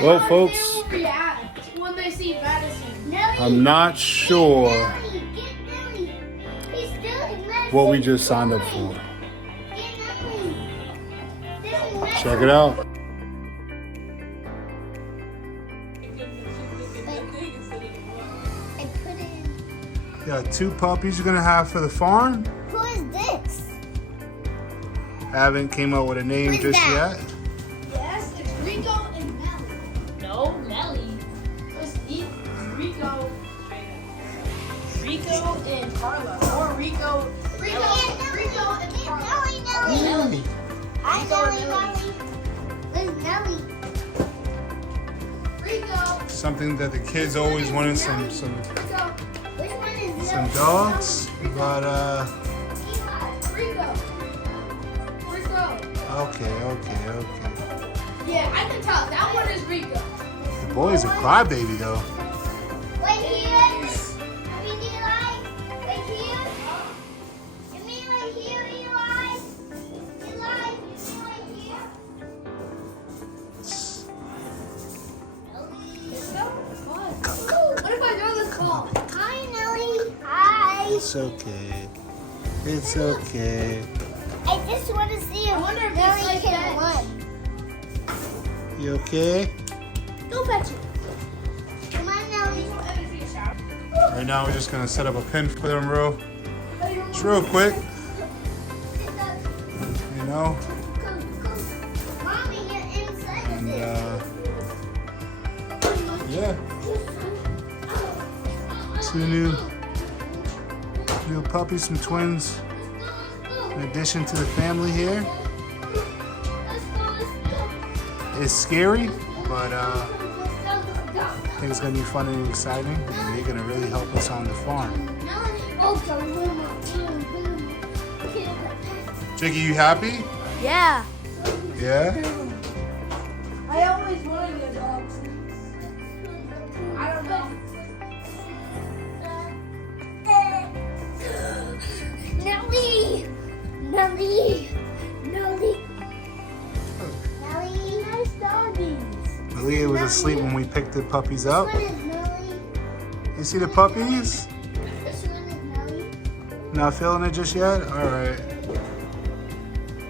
Well, folks, when they see Madison. I'm not sure what we just signed up for. Check it out. Got 2 puppies you're gonna have for the farm. Who is this? Haven't came up with a name Who's just that? yet. Yes, it's Rico and Melly. No, Melly. It's Rico. Rico and Carla. Or Rico and Carla. Nelly. Hi, Nelly. Where's Nelly? Rico. Something that the kids always wanted, some Rico. Which one is some Nelly? dogs, but Rico. okay. Yeah, I can tell. That one is Rico. The boy's a crybaby though. Wait here. I mean, Eli. Wait here. You mean right here, Eli? Eli, you mean right here? What if I throw this ball? Hi, Nelly. Hi. It's okay. It's okay. I just want to see if I wonder if Nelly it's like can that. run. You okay? Go fetch it. Come on, Nelly. Right now we're just gonna set up a pen for them, It's real quick, you know. Mommy, you're inside of And this. yeah, 2 new puppies, some twins, in addition to the family here. It's scary, but I think it's gonna be fun and exciting, and they're gonna really help us on the farm. Jakey, you happy? Yeah. Yeah? I always wanted a dog. I don't know. Nelly! Nelly! Nelly! Nelly! Nice doggies. Malia was asleep when we picked the puppies up. This one is Nelly. You see the puppies? This one is Nelly. Not feeling it just yet? Alright.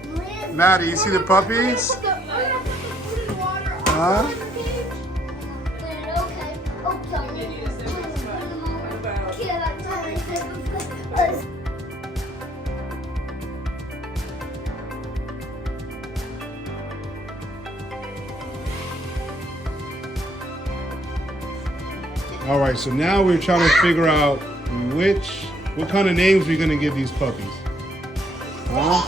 Malia. Maddie, you see the puppies? Huh? Okay. Alright, so now we're trying to figure out what kind of names we're gonna give these puppies. Huh?